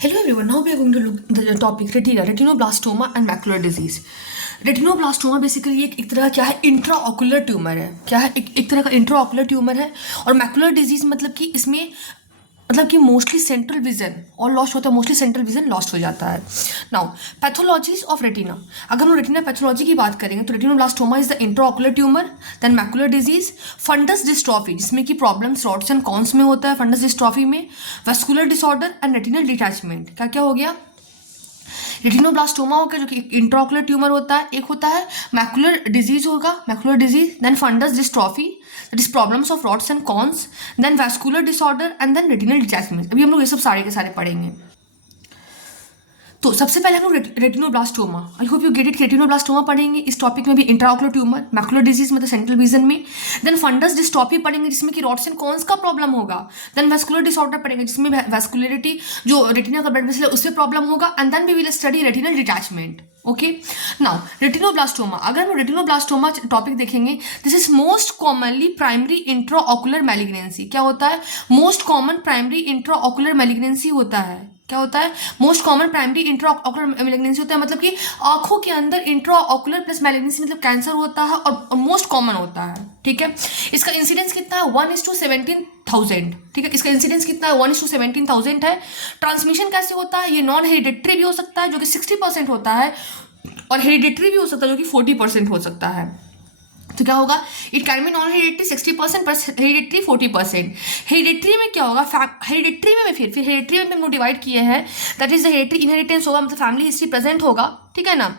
Hello everyone, now we are going to look at the topic retina, retinoblastoma and macular disease. Retinoblastoma basically एक तरह का क्या है, intra ocular tumour है। क्या है, एक तरह का इंट्रा ऑकुलर ट्यूमर है। और मैकुलर डिजीज मतलब कि इसमें मतलब कि मोस्टली सेंट्रल विजन और लॉस्ट होता है, मोस्टली सेंट्रल विजन लॉस्ट हो जाता है। नाउ पैथोलॉजीज ऑफ रेटिना, अगर हम रेटिना पैथोलॉजी की बात करेंगे तो retinoblastoma is the intraocular tumour, then macular disease, fundus dystrophy जिसमें कि प्रॉब्लम्स रॉड्स एंड कॉन्स में होता है, फंडस डिस्ट्रॉफी में, vascular disorder and retinal detachment. क्या क्या हो गया, रेटिनोब्लास्टोमा होगा जो कि इंट्राऑकुलर ट्यूमर होता है, एक होता है मैकुलर डिजीज होगा, macular disease, then fundus dystrophy that is problems of rods and cones, then vascular disorder and then retinal detachment. अभी हम लोग ये सब सारे के सारे पढ़ेंगे। तो सबसे पहले हम लोग retinoblastoma, I hope you get it, retinoblastoma पढ़ेंगे। इस टॉपिक में भी इंट्राऑकुलर ट्यूमर, मैकुलर डिजीज मतलब सेंट्रल विजन में, देन फंडस डिस्ट्रॉफी पढ़ेंगे जिसमें कि रॉड्स एंड कॉन्स का प्रॉब्लम होगा, देन वैस्कुलर डिसऑर्डर पढ़ेंगे जिसमें वैस्कुलरिटी जो रेटिना का ब्लड वेसल है उससे प्रॉब्लम होगा, and then we will study retinal detachment. Okay, now retinoblastoma, अगर हम रेटिनोब्लास्टोमा टॉपिक देखेंगे, this is most commonly primary intraocular malignancy. क्या होता है, most common primary intraocular malignancy होता है। क्या होता है, most common primary intraocular malignancy होता है, मतलब कि आंखों के अंदर इंट्राऑकुलर प्लस मैलिग्नेंसी मतलब कैंसर होता है और मोस्ट कॉमन होता है। ठीक है, इसका इंसिडेंस कितना है, 1:17,000। ठीक है, इसका इंसिडेंस कितना है, 1:17,000 है। ट्रांसमिशन कैसे होता है, ये नॉन हेरिडेटरी भी हो सकता है जो कि 60% होता है, और हेरिडेटरी भी हो सकता है जो कि 40% हो सकता है। तो क्या होगा, it can be non hereditary 60% पर हेरिडेटरी 40%। हेरिडेटरी में क्या होगा, हेरिडेटरी में फिर हेरिडेटरी में हम लोग डिवाइड किए हैं, that is the hereditary inheritance होगा, मतलब फैमिली हिस्ट्री प्रेजेंट होगा। ठीक है ना,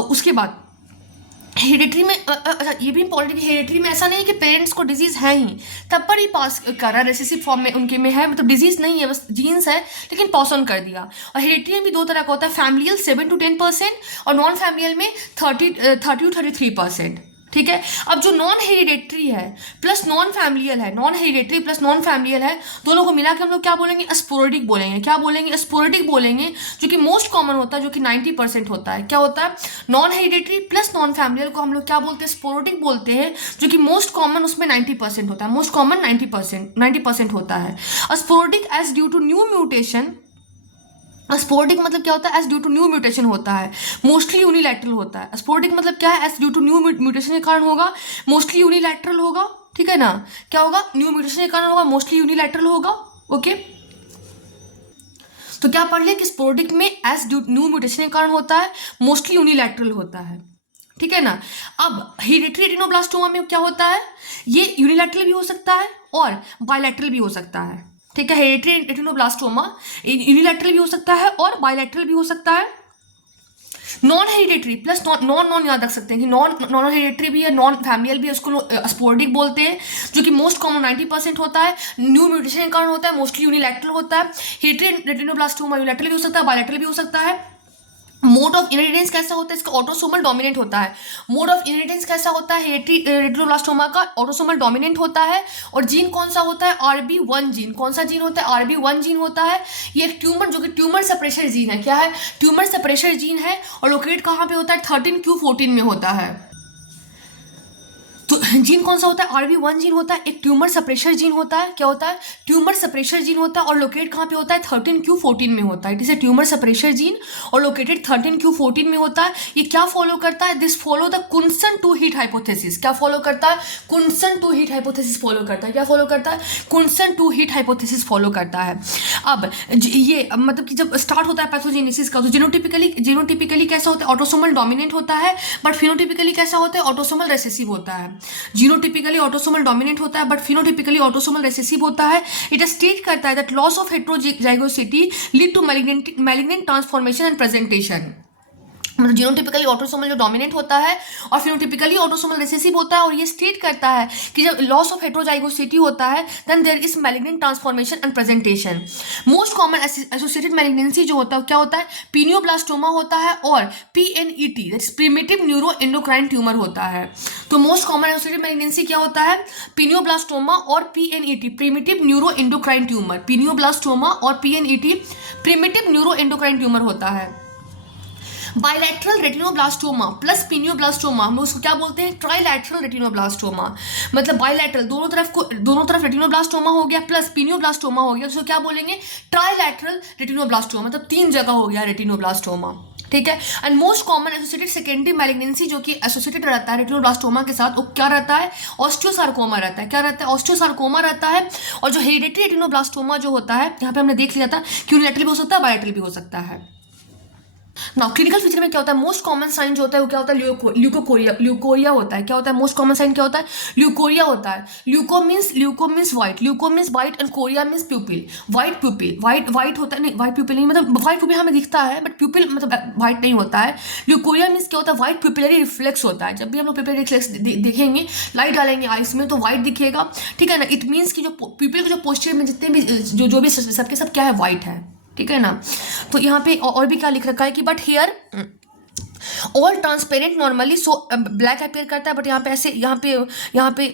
उसके बाद हेरिडेटरी में अच्छा ये भी इंपॉर्टेंट है, हेरिडेटरी में ऐसा नहीं है कि पेरेंट्स को डिजीज है ही तब पर ही पास कर रहा है, रेसेसिव फॉर्म में उनके में है, मतलब डिजीज नहीं है, बस जीन्स है लेकिन पास ऑन कर दिया। और हेरिडेटरी में भी दो तरह का होता है, फैमिलियल 7-10% और नॉन फैमिलियल में 30-33%। ठीक है, अब जो नॉन हेरिडेटरी है प्लस नॉन फैमिलियल है, non hereditary plus non familial है, दोनों को मिला के हम लोग क्या बोलेंगे, स्पोरेडिक बोलेंगे। क्या बोलेंगे, स्पोरेडिक बोलेंगे, जो कि मोस्ट कॉमन होता है, जो कि 90% होता है। क्या होता है, non hereditary plus non familial को हम लोग क्या बोलते हैं, स्पोरेडिक बोलते हैं, जो कि मोस्ट कॉमन उसमें 90% होता है, मोस्ट कॉमन 90% होता है। Sporadic as due to new mutation, sporadic मतलब क्या होता है, as due to new mutation होता है, मोस्टली यूनिलैटरल होता है। स्पोरेडिक मतलब क्या है, as due to new mutation के कारण होगा, मोस्टली यूनिलैटरल होगा। ठीक है ना, क्या होगा, न्यू म्यूटेशन के कारण होगा, मोस्टली यूनिलैटरल होगा। ओके, तो क्या पढ़ लिया कि स्पोरेडिक में एज ड्यू न्यू म्यूटेशन के कारण होता है, मोस्टली यूनिलैटरल होता है। ठीक है ना, अब हेरिडेटरी रेटिनोब्लास्टोमा में क्या होता है, ये यूनिलैटरल भी हो सकता है और बायलैटरल भी हो सकता है। ठीक है, हेरिडेटरी रेटिनोब्लास्टोमा यूनिलैटरल भी हो सकता है और बायलैटरल भी हो सकता है। नॉन हेरिडेटरी प्लस नॉन याद रख सकते हैं कि नॉन हेरिडेटरी भी है, नॉन फैमिलियल भी है, उसको स्पोरेडिक बोलते हैं, जो कि मोस्ट कॉमन 90% होता है, न्यू म्यूटेशन के कारण होता है, मोस्टली यूनिलैटरल होता है। हेरिडेटरी रेटिनोब्लास्टोमा यूनिलैटरल भी हो सकता है, बायलैटरल भी हो सकता है। मोड ऑफ इनहेरिटेंस कैसा होता है, इसका ऑटोसोमल डोमिनेंट होता है। मोड ऑफ इनहेरिटेंस कैसा होता है, रेटिनोब्लास्टोमा का ऑटोसोमल डोमिनेंट होता है। और जीन कौन सा होता है, RB1 जीन। कौन सा जीन होता है, RB1 जीन होता है। ये ट्यूमर जो कि ट्यूमर सप्रेशर जीन है, क्या है, ट्यूमर सप्रेशर जीन है, और लोकेट कहाँ पे होता है, 13q14 में होता है। तो जीन कौन सा होता है, RB1 जीन होता है, एक ट्यूमर सप्रेशर जीन होता है। क्या होता है, ट्यूमर सप्रेशर जीन होता है, और लोकेट कहाँ पे होता है, 13q14 में होता है। It is a tumour suppressor gene और लोकेटेड 13q14 में होता है। ये क्या फॉलो करता है, this follow the Knudson two hit hypothesis. क्या फॉलो करता है, Knudson two hit hypothesis follow करता है। क्या फॉलो करता है, Knudson two hit hypothesis follow करता है। अब ये मतलब कि जब स्टार्ट होता है पैथोजेनेसिस का, तो जीनोटिपिकली कैसा होता है, ऑटोसोमल डोमिनेंट होता है, बट फिनोटिपिकली कैसा होता है, ऑटोसोमल रेसेसिव होता है। जीनोटिपिकली ऑटोसोमल डोमिनेंट होता है, बट फिनोटिपिकली ऑटोसोमल रेसेसिव होता है। इट स्टेट करता है that loss of heterozygosity lead to malignant transformation and presentation. मतलब जीनोटिपिकली ऑटोसोमल जो डोमिनेंट होता है और फिनोटिपिकली ऑटोसोमल रिसेसिव होता है, और ये स्टेट करता है कि जब लॉस ऑफ हेटेरोजाइगोसिटी होता है then there is malignant transformation and presentation. Most common associated malignancy जो होता है क्या होता है, पिनियोब्लास्टोमा होता है और PNET that's primitive neuro endocrine tumour होता है। तो मोस्ट कॉमन एसोसिएटेड मैलिग्नेंसी क्या होता है, पिनियोब्लास्टोमा और PNET primitive neuro endocrine tumour. Pineoblastoma और PNET primitive neuro endocrine tumour होता है। बायलैटरल रेटिनोब्लास्टोमा प्लस पिनियोब्लास्टोमा, हम उसको क्या बोलते हैं, ट्राइलैटरल रेटिनोब्लास्टोमा। मतलब बायलैटरल दोनों तरफ रेटिनोब्लास्टोमा हो गया प्लस पिनियोब्लास्टोमा हो गया, उसको क्या बोलेंगे, ट्राइलैटरल रेटिनोब्लास्टोमा, मतलब 3 जगह हो गया रेटिनोब्लास्टोमा, ठीक है। And most common associated secondary malignancy जो कि एसोसिएटेड रहता है रेटिनोब्लास्टोमा के साथ, वो क्या रहता है, ऑस्टियोसार्कोमा रहता है। क्या रहता है, ऑस्टियोसार्कोमा रहता है। और जो हेरिडिटरी रेटिनोब्लास्टोमा जो होता है, यहाँ पे हमने देख लिया था कि यूनिलैटरल भी हो सकता है, बायलैटरल भी हो सकता है। नाउ क्लिनिकल फीचर में क्या होता है, मोस्ट कॉमन साइन जो होता है वो क्या होता है, ल्यूकोरिया होता है। क्या होता है, मोस्ट कॉमन साइन क्या होता है, ल्यूकोरिया होता है। Leuco means white and Korea means प्यूपिल, white प्यूपिल, white होता है, नहीं व्हाइट प्यूपिल नहीं, मतलब व्हाइट प्यूपिल हमें दिखता है बट प्यूपिल मतलब व्हाइट नहीं होता है। ल्यूकोरिया मीन्स क्या होता है, व्हाइट प्यूपिलरी रिफ्लेक्स होता है। जब भी हम लोग प्यूपिलरी रिफ्लेक्स देखेंगे, लाइट डालेंगे आइस में तो व्हाइट दिखेगा, ठीक है ना। इट मीन्स कि जो प्यूपिल के जो पोस्चर में जितने भी जो भी सबके सब क्या है, व्हाइट है, ठीक है ना। तो यहाँ पे और भी क्या लिख रखा है कि but here all transparent normally so black appear करता है, बट यहाँ पे ऐसे यहाँ पे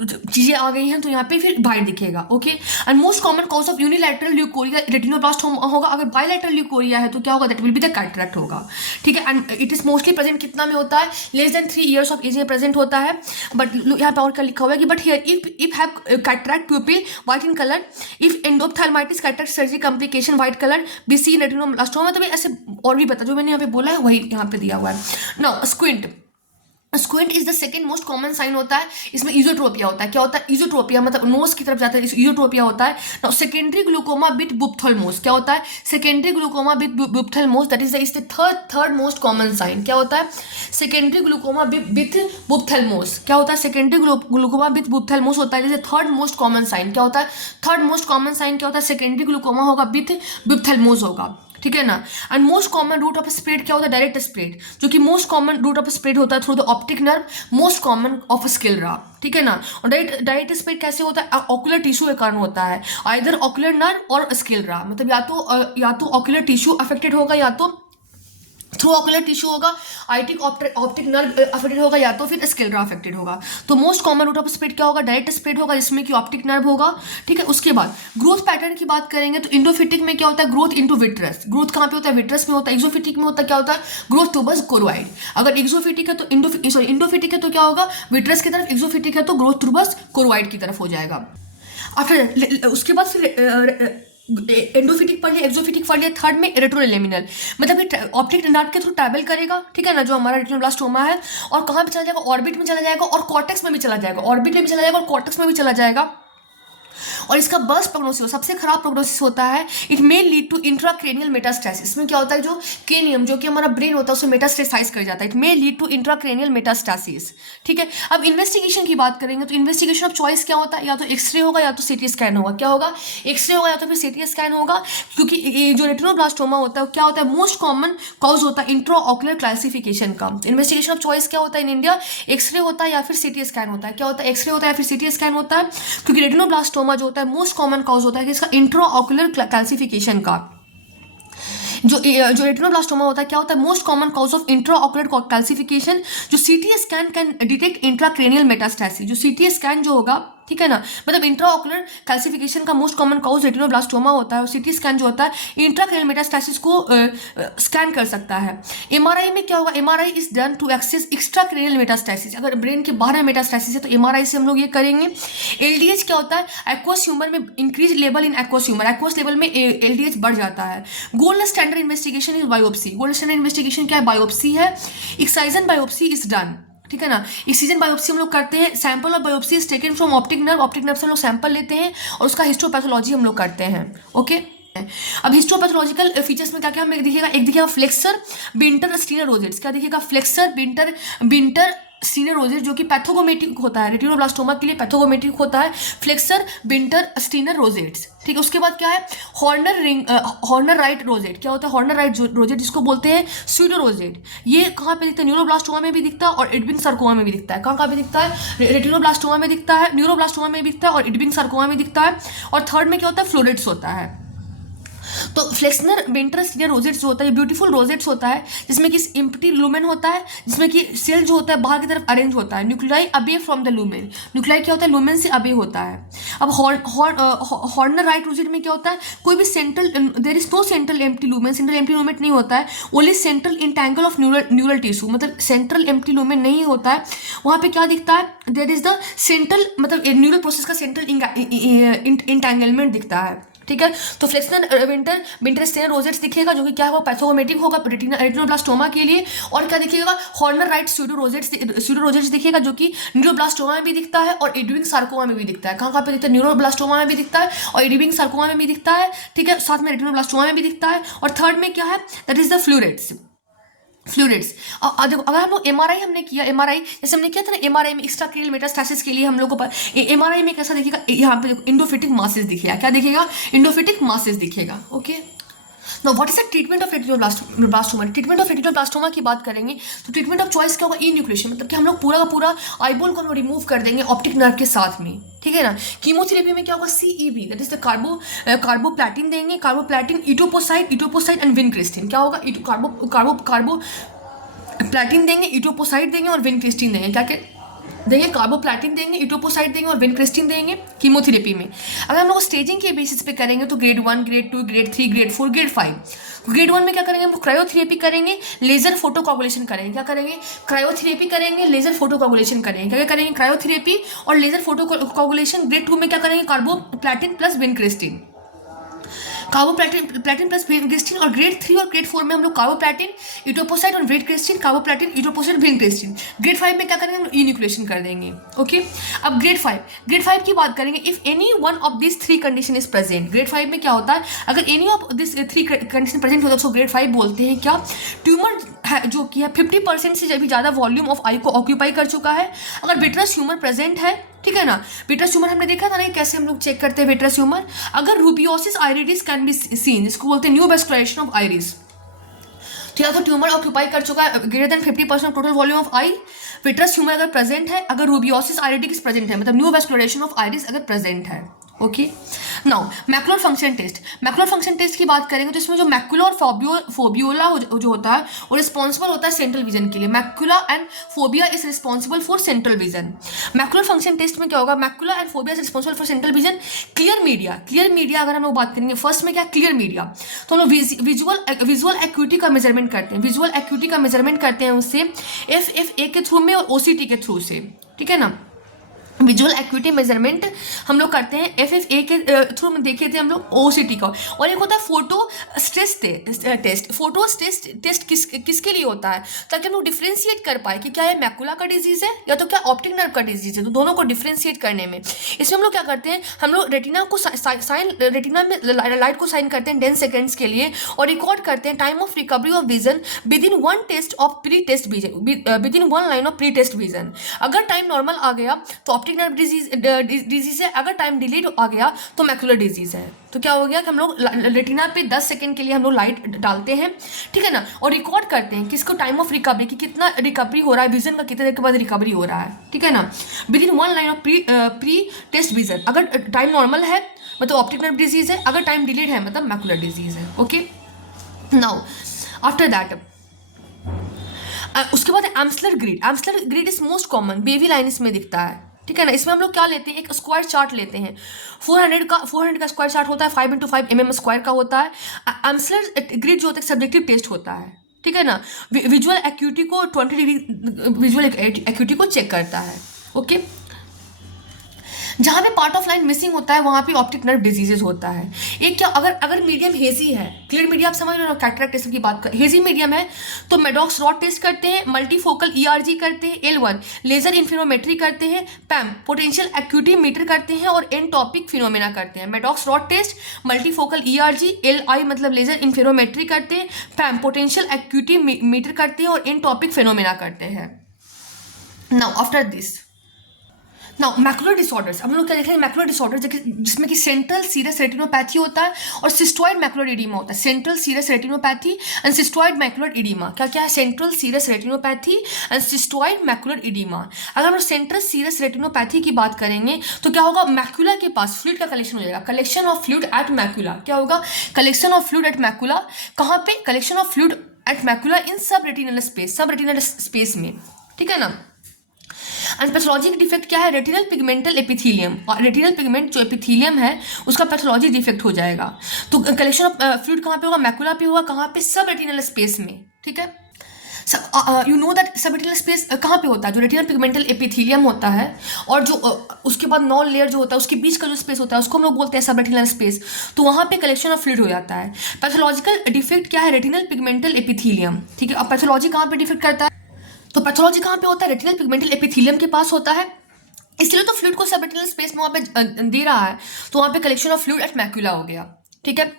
चीजें आ गई हैं तो यहाँ पे फिर वाइट दिखेगा, okay. And most common cause of unilateral leukocoria retinoblastoma होगा। अगर बायलैटरल ल्यूकोरिया है तो क्या होगा, that will be the cataract होगा, ठीक है। And it is mostly present कितना में होता है, less than 3 years of age में प्रेजेंट होता है। बट यहाँ पे और क्या लिखा हुआ है कि but here if have cataract pupil white in colour, if endophthalmitis cataract surgery complication white colour be see retinoblastoma, तो ऐसे और भी बता जो मैंने यहाँ पे बोला है वही यहाँ पे दिया हुआ है। Now squint is the second most common sign होता है। इसमें इजोट्रोपिया होता है। क्या होता है, इजोट्रोपिया मतलब नोज की तरफ जाता है, इजोट्रोपिया होता है। Now secondary glaucoma with buphthalmos, क्या होता है, secondary glaucoma with buphthalmos, that is the third most common sign. क्या होता है, सेकेंडरी ग्लूकोमा विद बुप्थेल्मोस, क्या होता है, सेकेंडरी ग्लूकोमा विद बुप्थेल्मोस होता है, थर्ड मोस्ट कॉमन साइन। क्या होता है, थर्ड मोस्ट कॉमन साइन क्या होता है, सेकेंडरी ग्लूकोमा होगा विद बुप्थेल्मोस होगा, ठीक है ना। And most common route of spread क्या होता है, डायरेक्ट स्प्रेड, जो कि most common route of spread होता है through the optic nerve, most common of sclera, ठीक है ना। और डायरेक्ट स्प्रेड कैसे होता है, ऑकुलर टिश्यू के कारण होता है, आइदर ऑकुलर नर्व और स्क्लेरा, मतलब या तो ऑकुलर टिश्यू अफेक्टेड होगा या तो थ्रू ऑकुलर टिश्यू होगा, ऑप्टिक नर्व अफेक्टेड होगा या तो फिर स्क्लेरा अफेक्टेड होगा। तो most common route of spread क्या होगा, डायरेक्ट स्प्रेड होगा जिसमें कि ऑप्टिक नर्व होगा, ठीक है। उसके बाद ग्रोथ पैटर्न की बात करेंगे तो इंडोफिटिक में क्या होता है, ग्रोथ इनटू विट्रस, ग्रोथ कहाँ पे होता है, विट्रस में होता है। एक्सोफिटिक में होता है क्या होता है, ग्रोथ टुवर्ड्स कोरोइड। अगर एक्सोफिटिक है तो इंडोफिटिक है तो क्या होगा, विट्रस की तरफ, एक्सोफिटिक है तो ग्रोथ टुवर्ड्स कोरोइड की तरफ हो जाएगा। आफ्टर उसके बाद फिर एंडोफिटिक पढ़ लिया, एक्सोफिटिक पढ़ लिया, थर्ड में रेट्रोलेमिनल, मतलब ऑप्टिक नर्व के थ्रू ट्रैवल करेगा, ठीक है ना, जो हमारा रेटिनोब्लास्टोमा है, और कहाँ पे चला जाएगा, ऑर्बिट में चला जाएगा और कॉर्टेक्स में भी चला जाएगा, ऑर्बिट में भी चला जाएगा और कॉर्टेक्स में भी चला जाएगा। और इसका बर्स्ट प्रोग्नोसिस सबसे खराब प्रोग्नोसिस होता है। It may lead to intracranial metastasis, इसमें क्या होता है, जो क्रेनियम जो कि हमारा ब्रेन होता है उसे मेटास्टेसाइज कर जाता है। It may lead to intracranial metastasis, ठीक है। अब इन्वेस्टिगेशन की बात करेंगे तो इन्वेस्टिगेशन ऑफ चॉइस क्या होता है, या तो एक्सरे होगा या तो सीटी स्कैन होगा। क्या होगा, एक्सरे होगा या तो फिर सीटी स्कैन होगा, क्योंकि ये जो रेटिनोब्लास्टोमा होता है क्या होता है, मोस्ट कॉमन कॉज होता है इंट्राऑकुलर क्लासिफिकेशन का। इन्वेस्टिगेशन ऑफ चॉइस क्या होता है इन इंडिया, एक्सरे होता है या फिर सीटी स्कैन होता है। क्या होता है, एक्सरे होता है या फिर सीटी स्कैन होता है, क्योंकि रेटिनोब्लास्टोमा जो होता है मोस्ट कॉमन कॉज होता है कि इसका इंट्राऑकुलर कैल्सिफिकेशन का। जो रेटिनोब्लास्टोमा होता है क्या होता है, most common cause of intraocular calcification. जो CT scan can detect intracranial metastasis, जो सीटी स्कैन जो होगा, ठीक है ना, मतलब इंट्राऑकुलर कैल्सिफिकेशन का मोस्ट कॉमन कॉज रेटिनोब्लास्टोमा होता है, और सीटी स्कैन जो होता है इंट्राक्रेनियल मेटास्टैसिस को स्कैन कर सकता है। एमआरआई में क्या होगा, MRI is done to access extracranial metastasis, अगर ब्रेन के बाहर में मेटास्टैसिस है तो एमआरआई से हम लोग ये करेंगे। एलडीएच क्या होता है, एक्वस ह्यूमर में increase level in aqueous humour, aqueous level में एलडीएच बढ़ जाता है। Gold standard investigation is biopsy, gold standard investigation क्या है, बायोप्सी है। एक्साइजन बायोप्सी इज डन, ठीक है ना। एक्सिजन बायोप्सी हम लोग करते हैं। Sample of biopsy is taken from optic nerve से हम लोग सैंपल लेते हैं और उसका हिस्टोपैथोलॉजी हम लोग करते हैं, ओके। अब हिस्टोपैथोलॉजिकल फीचर्स में क्या क्या हमें दिखेगा, एक दिखेगा फ्लेक्सर बिंटर स्टीनर रोजेट्स, क्या दिखेगा, फ्लेक्सर बिंटर स्टीनर रोजेट, जो कि पैथोगोमेट्रिक होता है, रेटिनोब्लास्टोमा के लिए पैथोगोमेट्रिक होता है, फ्लेक्सर बिंटर स्टीनर रोजेट्स, ठीक है। उसके बाद क्या है, हॉर्नर राइट रोजेट, क्या होता है, हॉर्नर राइट रोजेट जिसको बोलते हैं स्यूडो रोजेट। ये कहाँ पे दिखता है, न्यूरोब्लास्टोमा में भी दिखता है और इडबिंग सार्कोमा में भी दिखता है। कहाँ पे दिखता है, रेटिनोब्लास्टोमा में दिखता है, न्यूरोब्लास्टोमा में भी दिखता है और इडबिंग सार्कोमा में दिखता है। और थर्ड में क्या होता है, फ्लोरेट्स होता है। तो फ्लेक्सनर वेंट्रस टीनिया रोजेट्स जो होता है, ये ब्यूटीफुल रोजेट्स होता है जिसमें कि एम्प्टी लूमेन होता है, जिसमें कि सेल जो होता है बाहर की तरफ अरेंज होता है। न्यूक्लियाई अबे फ्रॉम द लूमेन, न्यूक्लियाई क्या होता है, लूमेन से अबे होता है। अब हॉर्नर राइट रोजेट में क्या होता है, कोई भी central, there is no central empty lumen, central empty lumen नहीं होता है, only central entangle of neural tissue, मतलब सेंट्रल एम्प्टी लूमेन नहीं होता है। वहाँ पे क्या दिखता है, देयर इज द सेंट्रल, मतलब न्यूरल प्रोसेस का सेंट्रल इंटैंगलमेंट दिखता है, ठीक है। तो फ्लेक्सनर वेंट्रस टीनिया रोजेट्स दिखेगा जो कि क्या होगा, पैथोमेटिक होगा रेटिनोब्लास्टोमा के लिए। और क्या दिखेगा, हॉर्नर राइट स्यूडो रोजेट्स दिखेगा जो कि न्यूरोब्लास्टोमा में भी दिखता है और एड्यूबिंग सार्कोमा में भी दिखता है। कहाँ पे दिखता है, न्यूरोब्लास्टोमा में भी दिखता है और एड्यूबिंग सार्कोमा में भी दिखता है, ठीक है, साथ में रेटिनोब्लास्टोमा में भी दिखता है। और थर्ड में क्या है, दैट इज द फ्लूरेट्स। देखो, अगर हम लोग एमआरआई हमने किया, एमआरआई जैसे हमने किया था ना, एमआरआई में एक्स्ट्राक्रैनियल मेटास्टैसिस के लिए हम लोग को एमआरआई में कैसा दिखेगा, यहाँ पे देखो इंडोफिटिक मासेस दिखेगा, क्या दिखेगा, इंडोफिटिक मासेस दिखेगा, okay. Now what is the treatment of retinoblastoma. Treatment of retinoblastoma की बात करेंगे तो ट्रीटमेंट ऑफ चॉइस क्या होगा, इन्यूक्लेशन, मतलब कि हम लोग पूरा का पूरा आईबॉल को रिमूव कर देंगे ऑप्टिक नर्व के साथ में, ठीक है ना। कीमोथेरेपी में क्या होगा, CEB that is the carboplatin देंगे, कार्बोप्लाटिन, इटोपोसाइड एंड विनक्रिस्टिन। क्या होगा, कार्बो प्लाटिन देंगे, इटोपोसाइड देंगे और विनक्रिस्टिन देंगे। क्या देंगे, कार्बोप्लाटिन देंगे, इटोपोसाइड देंगे और विनक्रिस्टिन देंगे कीमोथेरेपी में। अगर हम लोग स्टेजिंग के बेसिस पे करेंगे तो grade 1, grade 2, grade 3, grade 4, grade 5। Grade 1 में क्या करेंगे, हम लोग क्रायोथेरेपी करेंगे, लेजर फोटोकोगुलेशन करेंगे। क्या करेंगे, क्रायोथेरेपी करेंगे, लेजर फोटोकोगुलेशन करेंगे। क्या करेंगे, क्रायोथेरेपी और लेजर फोटोकोगुलेशन। ग्रेड 2 में क्या करेंगे, carboplatin plus vincristine, carboplatin plus vincristine. और ग्रेड 3 और ग्रेड 4 में हम लोग कार्बोप्लाटिन, इटोपोसाइड और vincristine, carboplatin, etoposide, vincristine. Grade 5 में क्या करेंगे, हम इन्यूक्लेशन कर देंगे, ओके। अब ग्रेड 5 की बात करेंगे, if any one of this 3 condition is present. Grade 5 में क्या होता है, अगर any of this 3 condition present होता है तो ग्रेड 5 बोलते हैं क्या, ट्यूमर है जो कि है 50% से भी ज़्यादा वॉल्यूम ऑफ आई को ऑक्यूपाई कर चुका है। अगर विट्रस ह्यूमर प्रेजेंट है, ठीक है ना, विट्रस ह्यूमर हमने देखा था ना कैसे हम लोग चेक करते हैं विट्रस ह्यूमर। अगर रूबियोसिस आइरिडिस कैन बी सीन, इसको बोलते हैं न्यू वेस्कुलराइजेशन ऑफ आइरिस। तो या तो ट्यूमर ऑक्यूपाई कर चुका है greater than 50% total volume of eye, vitreous humour अगर प्रेजेंट है, अगर रूबियोसिस आइरिडिस प्रेजेंट है, मतलब न्यू वेस्कुलराइजेशन ऑफ आइरिस अगर प्रेजेंट है, okay. Now macular function test की बात करेंगे तो इसमें जो मैकुला और फोबियोला जो होता है वो रिस्पॉन्सिबल होता है सेंट्रल विजन के लिए। Macula and fovea is responsible for central vision. Macular function test में क्या होगा, macula and fovea is responsible for central vision. Clear media अगर हम लोग बात करेंगे, फर्स्ट में क्या क्लियर मीडिया, तो हम लोग विजुअल एक्यूटी का मेजरमेंट करते हैं, उससे FFA के थ्रू में और OCT के थ्रू से, ठीक है ना। विजुअल एक्यूटी मेजरमेंट हम लोग करते हैं FFA के थ्रू में, देखे थे हम लोग OCT का। और एक होता है photo stress test. Photo stress test किसके लिए होता है, ताकि हम लोग डिफ्रेंशिएट कर पाए कि क्या ये मैकुला का डिजीज है या तो क्या ऑप्टिक नर्व का डिजीज है। तो दोनों को डिफ्रेंशिएट करने में इसमें हम लोग क्या करते हैं, हम लोग रेटिना में लाइट को साइन करते हैं 10 सेकेंड्स के लिए और रिकॉर्ड करते हैं time of recovery of vision within 1 test of pre test vision, within 1 line of pre test vision. अगर टाइम नॉर्मल आ गया तो ऑप्टिक नर्व डिजीज है, अगर टाइम डिलेड आ गया तो मैकुलर डिजीज है। तो क्या हो गया कि हम लोग रेटिना पे 10 सेकंड के लिए हम लोग लाइट डालते हैं, ठीक है ना, और रिकॉर्ड करते हैं किसको टाइम ऑफ रिकवरी कि कितना रिकवरी हो रहा है, विजन का कितने देर के बाद रिकवरी हो रहा है, ठीक है ना, within 1 line of pre test vision. अगर टाइम नॉर्मल है मतलब ऑप्टिक नर्व डिजीज है, अगर टाइम डिलेड है मतलब मैकुलर डिजीज है, ओके। नाउ आफ्टर दैट उसके बाद Amsler grid is most common, baby line इसमें दिखता है, ठीक है ना। इसमें हम लोग क्या लेते हैं, एक स्क्वायर चार्ट लेते हैं, 400 का स्क्वायर चार्ट होता है, 5x5 mm स्क्वायर का होता है। एम्सलर ग्रिड जो होता है सब्जेक्टिव टेस्ट होता है, ठीक है ना। विजुअल एक्यूटी को 20 डिग्री विजुअल एक्यूटी को चेक करता है, ओके। जहाँ पे पार्ट ऑफ लाइन मिसिंग होता है वहाँ पे ऑप्टिक नर्व डिजीजेज होता है। एक क्या, अगर मीडियम हेजी है, क्लियर मीडिया आप समझ रहे हो, कैटरेक्ट टेस्ट की बात कर, हेजी मीडियम है तो मेडॉक्स रॉड टेस्ट करते हैं, मल्टीफोकल ERG करते हैं, L1 लेजर इंफिनोमेट्री करते हैं, पैम पोटेंशियल एक्यूटी मीटर करते हैं और एनटॉपिक फिनोमेना करते हैं। Maddox rod test, multifocal ERG, LI मतलब लेजर इंफिनोमेट्री करते हैं, पैम पोटेंशियल एक्यूटी मीटर करते हैं और एनटॉपिक फिनोमेना करते हैं। Now after this now macular disorders, हम लोग क्या देख रहे हैं, मैकुलर डिसऑर्डर जिसमें कि सेंट्रल सीरस रेटिनोपैथी होता है और सिस्टोइड मैकुलर एडिमा होता है। Central serous retinopathy and cystoid macular oedema, क्या क्या है, central serous retinopathy and cystoid macular oedema. अगर हम लोग सेंट्रल सीरस रेटिनोपैथी की बात करेंगे तो क्या होगा, मैकुला के पास फ्लूइड का कलेक्शन हो जाएगा, collection of fluid at macula. क्या होगा, collection of fluid at macula. कहाँ पे, collection of fluid at macula in sub retinal space, sub retinal space में, ठीक है ना। एंड पैथोलॉजिक डिफेक्ट क्या है, रेटिनल पिगमेंटल एपिथीलियम, और रेटिनल पिगमेंट जो एपिथीलियम है उसका पैथोलॉजिक डिफेक्ट हो जाएगा। तो कलेक्शन ऑफ फ्लूइड कहाँ पे होगा, मैकुला पे होगा, कहाँ पे, सब रेटिनल स्पेस में, ठीक है। यू नो दैट सब रेटिनल स्पेस कहाँ पे होता है, जो रेटिनल पिगमेंटल एपिथीलियम होता है और जो उसके बाद नॉन लेयर जो होता है उसके बीच का जो स्पेस होता है उसको हम लोग बोलते हैं सब रेटिनल स्पेस। तो वहाँ पे कलेक्शन ऑफ फ्लूइड हो जाता है। पैथोलॉजिकल डिफेक्ट क्या है, रेटिनल पिगमेंटल एपिथीलियम, ठीक है। अब पैथोलॉजी कहाँ पे डिफेक्ट करता है, तो पैथोलॉजी कहाँ पे होता है, रेटिनल पिगमेंटल एपिथेलियम के पास होता है, इसलिए तो फ्लूइड को सब रेटिनल स्पेस में वहाँ पे दे रहा है, तो वहाँ पे collection of fluid at macula हो गया, ठीक है।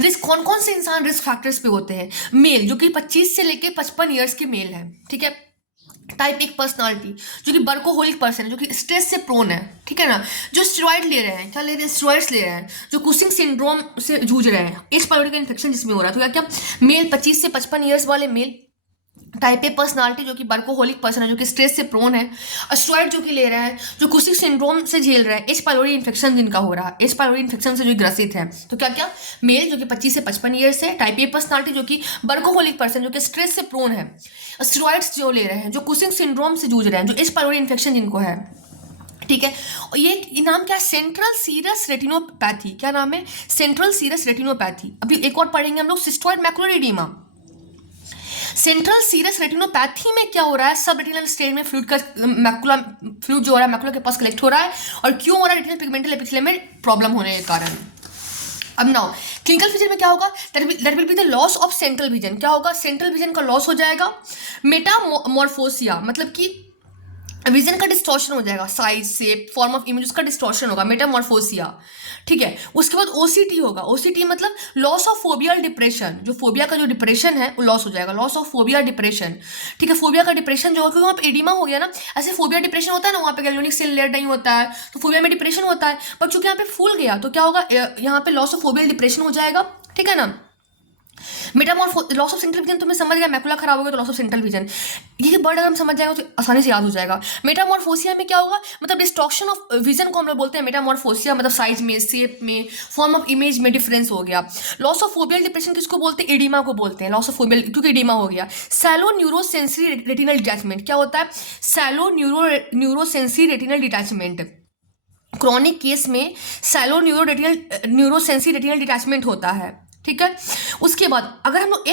रिस्क, कौन कौन से इंसान रिस्क फैक्टर्स पे होते हैं, मेल जो कि 25 से लेके 55 ईयर्स के मेल है, ठीक है। टाइप एक पर्सनालिटी जो कि वर्कोहोलिक पर्सन है, जो कि स्ट्रेस से प्रोन है, ठीक है ना। जो स्टेरॉइड ले रहे हैं, क्या ले रहे हैं, स्टेरॉइड्स ले रहे हैं, जो कुशिंग सिंड्रोम से जूझ रहे हैं, एच पाइलोरी का इन्फेक्शन जिसमें हो रहा है, तो क्या क्या मेल 25 से 55 ईयर्स वाले मेल। टाइप ए पर्सनालिटी जो कि वर्कोहोलिक पर्सन है, जो कि स्ट्रेस से प्रोन है, स्टेरॉइड जो कि ले रहे हैं, जो कुशिंग सिंड्रोम से झेल रहे हैं, एच पाइलोरी इन्फेक्शन जिनका हो रहा है, एच पाइलोरी इन्फेक्शन से जो ग्रसित है। तो क्या क्या मेल जो कि 25 से 55 ईयर्स है, टाइप ए पर्सनालिटी जो कि वर्कोहोलिक पर्सन जो कि स्ट्रेस से प्रोन है, स्टेरॉइड्स जो ले रहे हैं, जो कुशिंग सिंड्रोम से जूझ रहे हैं, जो एच पाइलोरी इन्फेक्शन जिनको है, ठीक है। और ये नाम क्या है, सेंट्रल सीरस रेटिनोपैथी, क्या नाम है, सेंट्रल सीरस रेटिनोपैथी। अभी एक और पढ़ेंगे हम लोग, cystoid macular oedema. Central serous retinopathy में क्या हो रहा है, सब रेटिनल स्टेज में फ्लूइड का मैकुला फ्लूइड जो हो रहा है मैकुला के पास कलेक्ट हो रहा है, और क्यों हो रहा है, रेटिनल पिगमेंटल एपिथेलियम में प्रॉब्लम होने के कारण। अब नाउ क्लिनिकल फीचर में क्या होगा, that will be the loss of central vision. क्या होगा, सेंट्रल विजन का लॉस हो जाएगा। मेटामॉर्फोसिया मतलब कि विजन का डिस्टॉर्शन हो जाएगा, size shape form of image उसका डिस्टॉर्शन होगा, मेटामॉर्फोसिया, ठीक है। उसके बाद ओसीटी होगा, ओसीटी मतलब लॉस ऑफ फोबियल डिप्रेशन, जो फोबिया का जो डिप्रेशन है वो लॉस हो जाएगा, लॉस ऑफ फोबिया डिप्रेशन, ठीक है। फोबिया का डिप्रेशन जो होगा, क्योंकि वहाँ पे एडिमा हो गया ना, ऐसे फोबिया डिप्रेशन होता है ना, वहाँ पे गैल्वेनिक सेल लेयर नहीं होता है, तो फोबिया में डिप्रेशन होता है, पर चूंकि यहाँ पे फूल गया तो क्या होगा, यहाँ पे लॉस ऑफ फोबियल डिप्रेशन हो जाएगा, ठीक है ना। लॉस ऑफ सेंट्रल विजन, तुम्हें समझ गया, मैकुला खराब हो गया तो लॉस ऑफ सेंट्रल विजन, ये वर्ड अगर हम समझ जाएंगे तो आसानी से याद हो जाएगा। मेटामॉर्फोसिया में क्या होगा, मतलब डिस्ट्रक्शन ऑफ विजन को हम लोग बोलते हैं मेटामॉर्फोसिया, मतलब साइज में, शेप में, फॉर्म ऑफ इमेज में डिफरेंस हो गया। लॉस ऑफ फोबियल डिप्रेशन किसको बोलते हैं, एडिमा को बोलते हैं, लॉस ऑफ फोबियल क्योंकि एडिमा हो गया। सैलो न्यूरोसेंसरी रेटिनल डिटैचमेंट, क्या होता है, shallow neurosensory retinal detachment, chronic case में सैलो न्यूरोसेंसरी रेटिनल डिटैचमेंट होता है, ठीक है। उसके बाद अगर हम लोग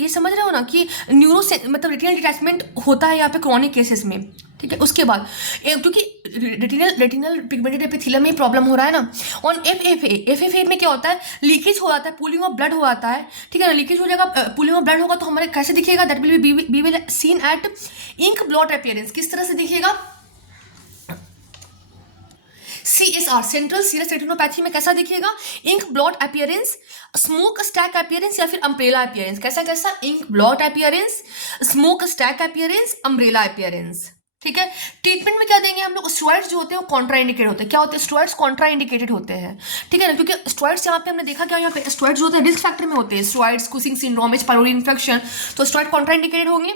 ये समझ रहे हो ना कि मतलब रेटिनल डिटैचमेंट होता है यहाँ पे क्रॉनिक केसेस में, ठीक है। उसके बाद क्योंकि रेटिनल पिगमेंटेड एपिथेलियम में प्रॉब्लम हो रहा है ना, ऑन एफएफए में क्या होता है, लीकेज हो जाता है, पूलिंग ऑफ ब्लड हो जाता है, ठीक है ना। लीकेज हो जाएगा, पूलिंग ऑफ ब्लड होगा तो हमारे कैसे दिखेगा, that will seen at ink blot appearance, किस तरह से दिखेगा, CSR सेंट्रल सीरस रेटिनोपैथी में कैसा दिखेगा, ink blot appearance, smoke stack appearance या फिर अम्ब्रेला अपीयरेंस, कैसा कैसा, ink blot appearance, smoke stack appearance, umbrella appearance, ठीक है। ट्रीटमेंट में क्या देंगे हम लोग, स्टेरॉइड्स जो होते हैं वो कॉन्ट्रा इंडिकेटेड होते हैं, क्या होते हैं, स्टेरॉइड्स कॉन्ट्रा इंडिकेटेड होते हैं, ठीक है ना, क्योंकि स्टेरॉइड्स यहाँ पे हमने देखा क्या, यहाँ पे स्टेरॉइड्स जो होते हैं रिस्क फैक्टर में होते हैं, steroids Cushing syndrome, H pylori infection, तो स्टेरॉइड कॉन्ट्रा इंडिकेटेड होंगे।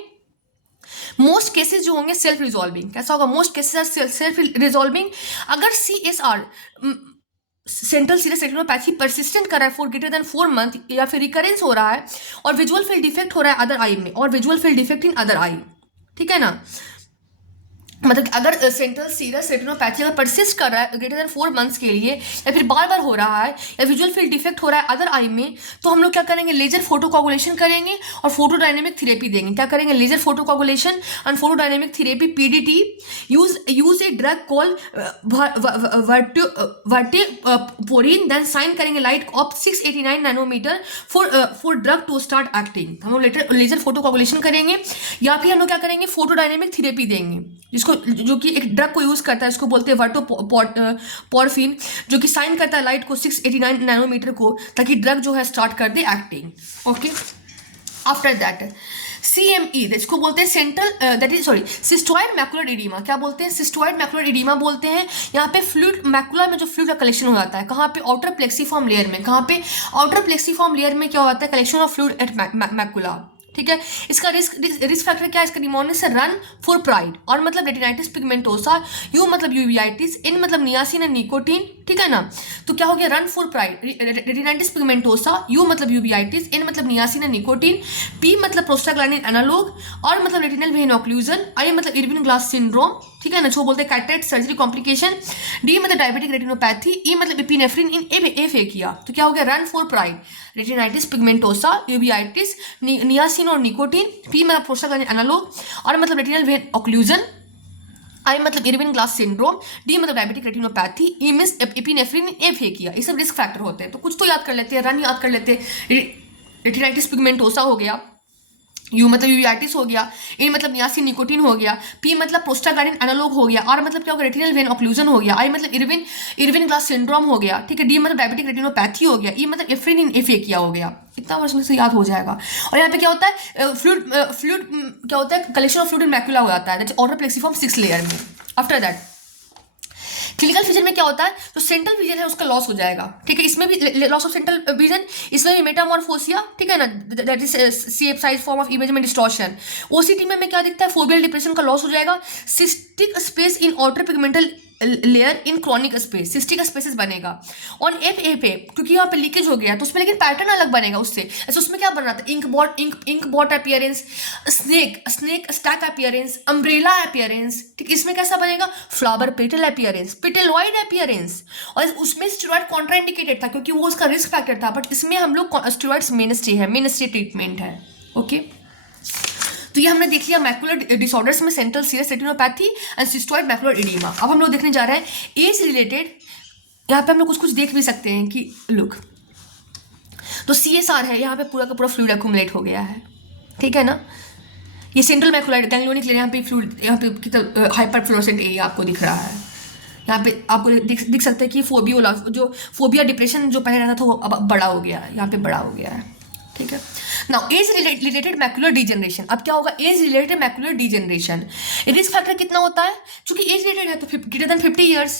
मोस्ट केसेस जो होंगे सेल्फ रिजॉल्विंग, कैसा होगा, most cases are self resolving. अगर CSR central serous retinopathy persistent कर रहा है फॉर ग्रेटर देन 4 मंथ, या फिर रिकरेंस हो रहा है और विजुअल फील्ड डिफेक्ट हो रहा है अदर आई में, और visual field defect in other I, ठीक है ना। मतलब अगर सेंट्रल सीरस रेटिनोपैथी अगर परसिस्ट कर रहा है ग्रेटर देन 4 मंथ्स के लिए, या फिर बार बार हो रहा है, या विजुअल फील्ड डिफेक्ट हो रहा है अदर आई में, तो हम लोग क्या करेंगे, लेजर फोटोकोगुलेशन करेंगे और फोटोडायनेमिक थेरेपी देंगे। क्या करेंगे, laser photocoagulation and photodynamic therapy, PDT, use a drug call verteporfin, then shine करेंगे light of 689 nanometre for drug to start acting. हम लोग लेजर फोटोकोगुलेशन करेंगे, या फिर हम लोग क्या करेंगे, फोटोडायनेमिक थेरेपी देंगे, जिसको जो कि एक ड्रग को यूज करता है, उसको बोलते हैं वर्टोपोरफिन, जो कि साइन करता है लाइट को 689 नैनोमीटर को, ताकि ड्रग जो है स्टार्ट कर दे acting, okay. After that CME, इसको बोलते हैं central that is sorry cystoid macular oedema. क्या बोलते हैं? सिस्टोइड मैकुलर एडिमा बोलते हैं। यहाँ पे फ्लूइड मैकुला में जो फ्लूइड का कलेक्शन हो जाता है, कहाँ पे? आउटर प्लेक्सीफॉर्म लेयर में। कहाँ पे? आउटर प्लेक्सीफॉर्म लेयर में क्या होता है? Collection of fluid at macula. ठीक है। इसका रिस्क फैक्टर क्या है? इसका निमोनिया से रन फॉर प्राइड, और मतलब रेटिनाइटिस पिगमेंटोसा, यू मतलब यूवियाइटिस, इन मतलब नियासिन एंड निकोटीन। ठीक है ना? तो क्या हो गया? Run for pride, retinitis pigmentosa, you मतलब यूवियाइटिस, इन मतलब नियासिन एंड निकोटीन, पी मतलब प्रोस्टाग्लैंडिन एनालॉग, और मतलब रेटिनल वेन ऑक्लूजन, आई मतलब इरविन ग्लास सिंड्रोम। ठीक है ना? जो बोलते हैं कैटरेक्ट सर्जरी कॉम्प्लिकेशन, डी मतलब डायबिटिक रेटिनोपैथी, ई मतलब एपिनेफ्रिन इन एफ ए किया। तो क्या हो गया? Run for pride, retinitis pigmentosa, uveitis, niacin और निकोटीन, पी मतलब प्रोस्टाग्लैंडिन एनालॉग, और मतलब रेटिनल वेन ऑक्लूजन, आई मतलब इरविन ग्लास सिंड्रोम, डी मतलब diabetic retinopathy, E miss epinephrine F A किया। ये सब रिस्क फैक्टर होते हैं। तो कुछ तो याद कर लेते हैं, रन याद कर लेते हैं। रेटिनाइटिस पिगमेंटोसा हो गया, यू मतलब यूवियाइटिस हो गया, इन मतलब नियासिन निकोटीन हो गया, पी मतलब प्रोस्टाग्लैंडिन एनालॉग हो गया, आर मतलब क्या हो गया? रेटिनल वेन ऑक्लूजन हो गया, आई मतलब इरविन ग्लास सिंड्रोम हो गया। ठीक है। डी मतलब डायबिटिक रेटिनोपैथी हो गया, ई मतलब एफ्रिन इन एफ ए किया हो गया। इतना वर्ष में से याद हो जाएगा। और यहाँ पे क्या होता है? फ्लूइड क्या होता है? Collection of fluid in macula हो जाता है, ऑर्डर प्लेक्सीफॉर्म 6 लेयर में। आफ्टर दैट क्लिनिकल विजन में क्या होता है? जो सेंट्रल विजन है उसका लॉस हो जाएगा। ठीक है। इसमें भी लॉस ऑफ सेंट्रल विजन, इसमें भी मेटामॉर्फोसिया। ठीक है ना? That is CF size form of image में डिस्टॉर्शन। ओसीटी में क्या दिखता है? फोबियल डिप्रेशन का लॉस हो जाएगा। Cystic space in outer pigmental layer in chronic space, cystic spaces बनेगा। ऑन एफ ए पे क्योंकि यहाँ पे लीकेज हो गया तो उसमें लेकिन पैटर्न अलग बनेगा उससे। ऐसे उसमें क्या बन रहा था? Ink blot appearance, snake stack appearance, umbrella appearance. ठीक। इसमें कैसा बनेगा? Flower petal appearance, petaloid appearance. और उसमें स्टेरॉइड कॉन्ट्राइंडिकेटेड था क्योंकि वो उसका रिस्क फैक्टर था, बट इसमें हम लोग स्टेरॉइड्स मेनस्टे ट्रीटमेंट है। ओके। तो ये हमने देख लिया मैकुलर डिसऑर्डर्स में central serious retinopathy and cystoid macular oedema. अब हम लोग देखने जा रहे हैं एज रिलेटेड। यहाँ पे हम लोग कुछ देख भी सकते हैं कि लुक, तो CSR है, यहाँ पे पूरा का पूरा फ्लूइड एक्यूमुलेट हो गया है। ठीक है ना? ये सेंट्रल मैकुलर गैंग्लियोनिक लेयर, यहाँ पे फ्लूइड, यहाँ पे हाइपर फ्लोरोसेंट एरिया आपको दिख रहा है। यहाँ पे आपको दिख सकता है कि फोबिया डिप्रेशन जो पहले रहता था वो अब बड़ा हो गया है, यहाँ पे बड़ा हो गया है। ठीक है। Now age related macular degeneration. अब क्या होगा? Age related macular degeneration risk factor कितना होता है? क्योंकि एज रिलेटेड है तो greater than 50 years,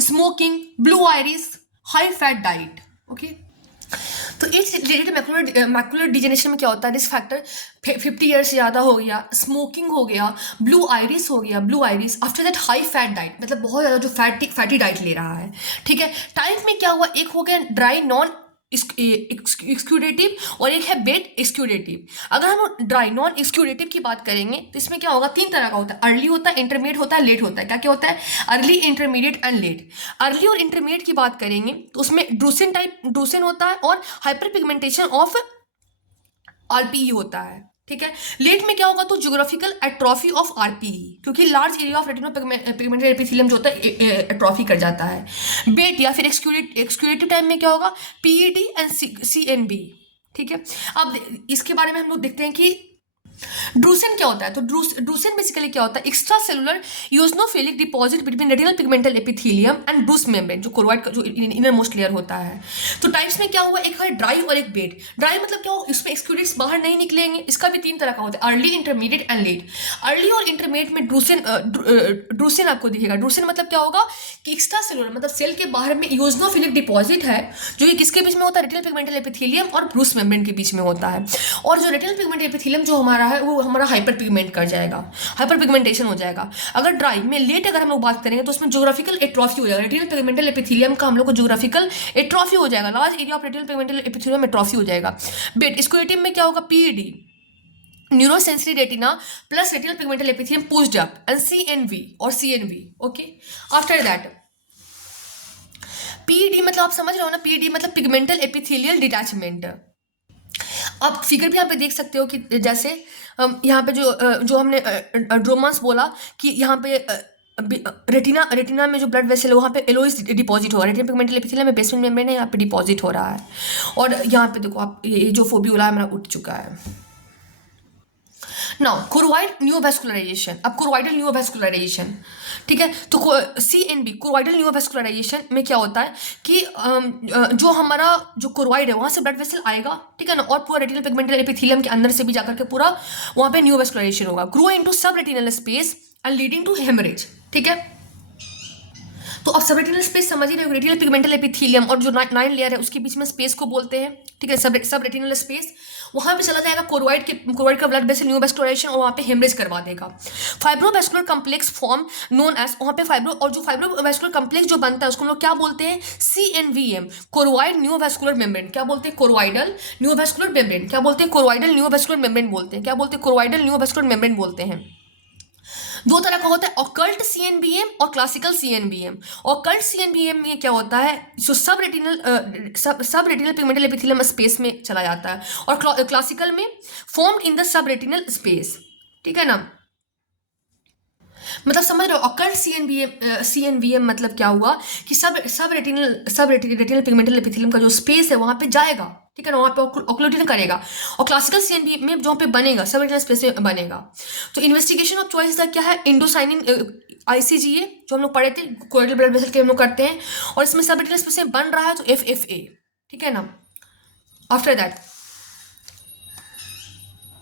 smoking, blue iris, high fat diet. Okay. तो एज रिलेटेड मैकुलर डिजेनरेशन में क्या होता है? रिस्क फैक्टर 50 ईयर्स से ज़्यादा हो गया, स्मोकिंग हो गया, ब्लू आइरिस हो गया, blue iris. After that high fat diet, मतलब बहुत ज़्यादा जो फैटी डाइट ले रहा है। ठीक है। टाइप में क्या हुआ? एक हो गया ड्राई नॉन एक्सक्यूडेटिव और एक है वेट एक्सक्यूडेटिव। अगर हम ड्राई नॉन एक्सक्यूडेटिव की बात करेंगे तो इसमें क्या होगा? 3 तरह का होता है, अर्ली होता है, इंटरमीडिएट होता है, लेट होता है। क्या क्या होता है? Early, intermediate and let. Early और इंटरमीडिएट की बात करेंगे तो उसमें ड्रूसिन होता है और हाइपर पिगमेंटेशन ऑफ RPE होता है। ठीक है। लेट में क्या होगा? तो ज्योग्राफिकल एट्रॉफी ऑफ RPE, क्योंकि large area of रेटिनो pigmented epithelium जो होता है एट्रॉफी कर जाता है। बेट या फिर एक्सक्यूडेटिव टाइम में क्या होगा? PED and CNB। ठीक है। अब इसके बारे में हम लोग देखते हैं कि ड्रूसिन क्या होता है। तो ड्रूसिन बेसिकली क्या होता है? Extra cellular eosinophilic deposit between retinal pigmental epithelium and Bruch's membrane, जो कोरोइड का जो इनर मोस्ट लेयर होता है। तो टाइप्स में क्या हुआ? एक है ड्राई और एक वेट। ड्राई मतलब क्या हो? इसमें एक्सक्यूडेट्स बाहर नहीं निकलेंगे। इसका भी 3 तरह का होता है, early, intermediate and let. Early और इंटरमीडिएट में ड्रूसिन आपको दिखेगा। ड्रूसिन मतलब क्या होगा? कि एक्स्ट्रा सेलुलर मतलब सेल के बाहर में यूजनोफिलिक डिपॉजिट है, जो कि किसके बीच में होता है? रेटिनल पिगमेंटल एपिथेलियम और ब्रूस मेम्ब्रेन के बीच में होता है। और जो रेटिनल पिगमेंटल एपिथेलियम जो हमारा है वो हमारा हाइपर पिगमेंट कर जाएगा, हाइपर पिगमेंटेशन हो जाएगा। अगर ड्राई में लेट अगर हम लोग बात करेंगे तो उसमें ज्योग्राफिकल एट्रॉफी हो जाएगा। रेटिनल पिगमेंटल एपिथेलियम का हम लोग को ज्योग्राफिकल एट्रॉफी हो जाएगा, large area of retinal pigmental epithelium atrophy हो जाएगा। बेट स्क्यूडेटिव में क्या होगा? PED, neurosensory retina plus retinal pigmental epithelium pushed up, and CNV और CNV। Okay. After that PED मतलब आप समझ रहे हो ना? PED मतलब पिगमेंटल एपिथेलियल डिटैचमेंट। आप फिगर भी यहाँ पे देख सकते हो कि जैसे यहाँ पे जो हमने ड्रोमास बोला कि यहाँ पे रेटिना में जो ब्लड वेसल है वहाँ पे एलोइस डिपॉजिट हो रहा है। रेटिना पिगमेंटल एपिथेलियम में बेसमेंट मेम्ब्रेन है, यहाँ पे डिपॉजिट हो रहा है। और यहाँ पे देखो आप, ये जो फोबियोला है मेरा उठ चुका है। नाउ कोरोइड न्यूरोवैस्कुलराइजेशन, अब कोरोइडल न्यूरोवैस्कुलराइजेशन, ठीक है। तो CNV कोरोइडल न्यूरोवैस्कुलराइजेशन में क्या होता है कि जो हमारा जो कोरोइड है वहां से ब्लड वेसल आएगा, ठीक है ना, और पूरा रेटिनल पिगमेंटल एपिथेलियम के अंदर से भी जाकर के पूरा वहां पे न्यूरोवैस्कुलराइजेशन होगा, ग्रो इनटू सब retinal space and leading to haemorrhage, ठीक है। तो अब सब रेटिनल स्पेस समझ ही रहे हो, रेटिनल पिगमेंटल एपिथेलियम और जो 9 लेयर है उसके बीच में स्पेस को बोलते हैं, ठीक है, सब रेटिनल स्पेस। वहां पे चला जाएगा कोरोइड का ब्लड वेसल न्यूरोवैस्कुलराइजेशन और वहां पे हेमरेज करवा देगा। Fibrovascular complex form known as, वहां पे फाइब्रोवैस्कुलर कम्प्लेक्स जो बनता है उसको हम लोग क्या बोलते हैं, CNVM, कोरोइड न्यूरोवैस्कुलर मेम्ब्रेन। क्या बोलते हैं, कोरोइडल न्यूरोवैस्कुलर मेम्ब्रेन। क्या बोलते हैं, कोरोइडल न्यूरोवैस्कुलर मेम्ब्रेन बोलते हैं। क्या बोलते हैं, कोरोइडल न्यूरोवैस्कुलर मेम्ब्रेन बोलते हैं। दो तरह का होता है, ऑकल्ट CNVM और क्लासिकल CNVM। ऑकल्ट CNVM में क्या होता है, जो सब रेटिनल पिगमेंटल एपिथेलियम स्पेस में चला जाता है, और क्लासिकल में formed in the sub retinal space, ठीक है ना। मतलब समझ रहे हो, ऑकल्ट CNVM मतलब क्या हुआ कि सब रेटिनल पिगमेंटल एपिथेलियम का जो स्पेस है वहां पे जाएगा, ठीक है ना, वहां पे ऑक्लूजन करेगा। और क्लासिकल CNVM में जहाँ पे बनेगा सब रेटिनल स्पेस में बनेगा। तो इन्वेस्टिगेशन ऑफ चॉइस का क्या है, इंडोसाइनिन ICGA जो हम लोग पढ़े थे, कोरोइडल ब्लड वेसल के हम लोग करते हैं, और इसमें सब रेटिनल स्पेस में बन रहा है तो FFA, ठीक है ना। After that